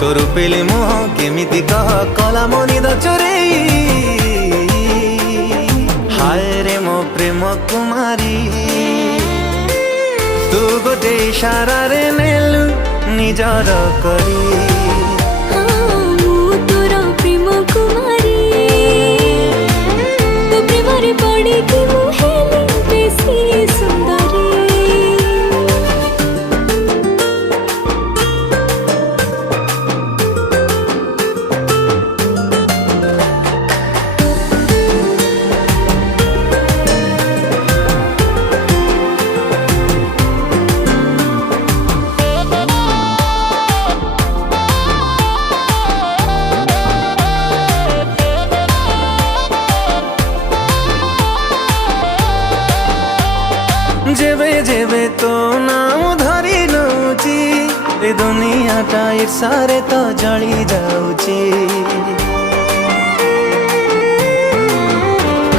तोर पेले मुह केमिति कह कला मो निद चोरेई हाय रे मो प्रेम कुमारी तू गोटे इशारा रे नेलु निजर करी तोर प्रेम कुमारी तो प्रेम रे पड़ी कि मु हेली बेसी सुंदरी जेबे जेबे तो नाम धरी नौची ए दुनिया टा सारे तो जली जाऊची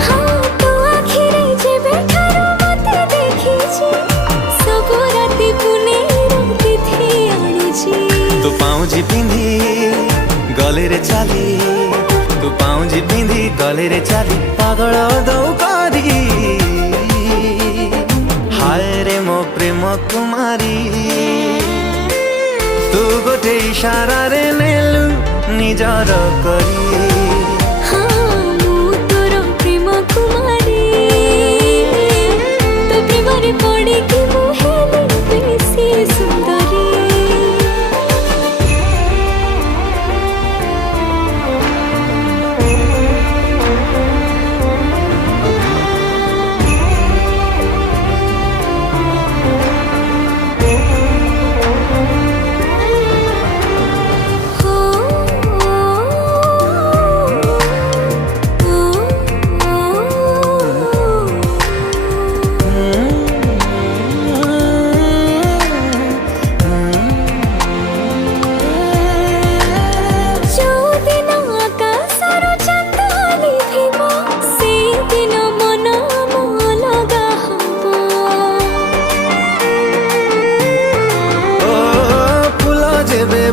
हाँ तो आखिरे जेबे ठारो मते देखी छी सब राती पुने राती थी आनुची तू पाउजी पिंधी गले रे चाली तू पाउजी पिंधी गले रे चाली पागल दौ करी हाय रे मो प्रेम कुमारी तू गोटे इशारा रे नेलु निजर करी तोर प्रेम कुमारी तो प्रेम रे पड़ी कि मु हेली बेसी सुंदरी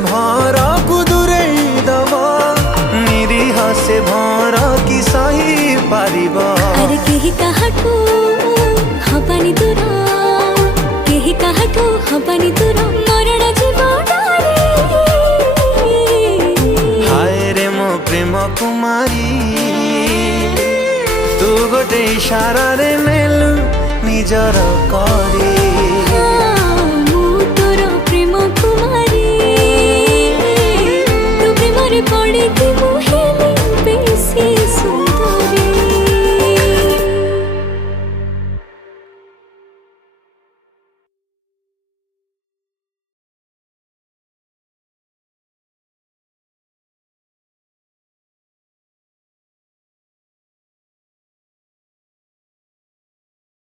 भर कुदुरे दब निरीह से भर कि सही पारिब अरे केही काहाठू हबानी दूर केही काहाठू हबानी दूर मरण जीव डारे हाय रे मो प्रेम कुमारी तू गोटे इशारा रे नेलु निजर करी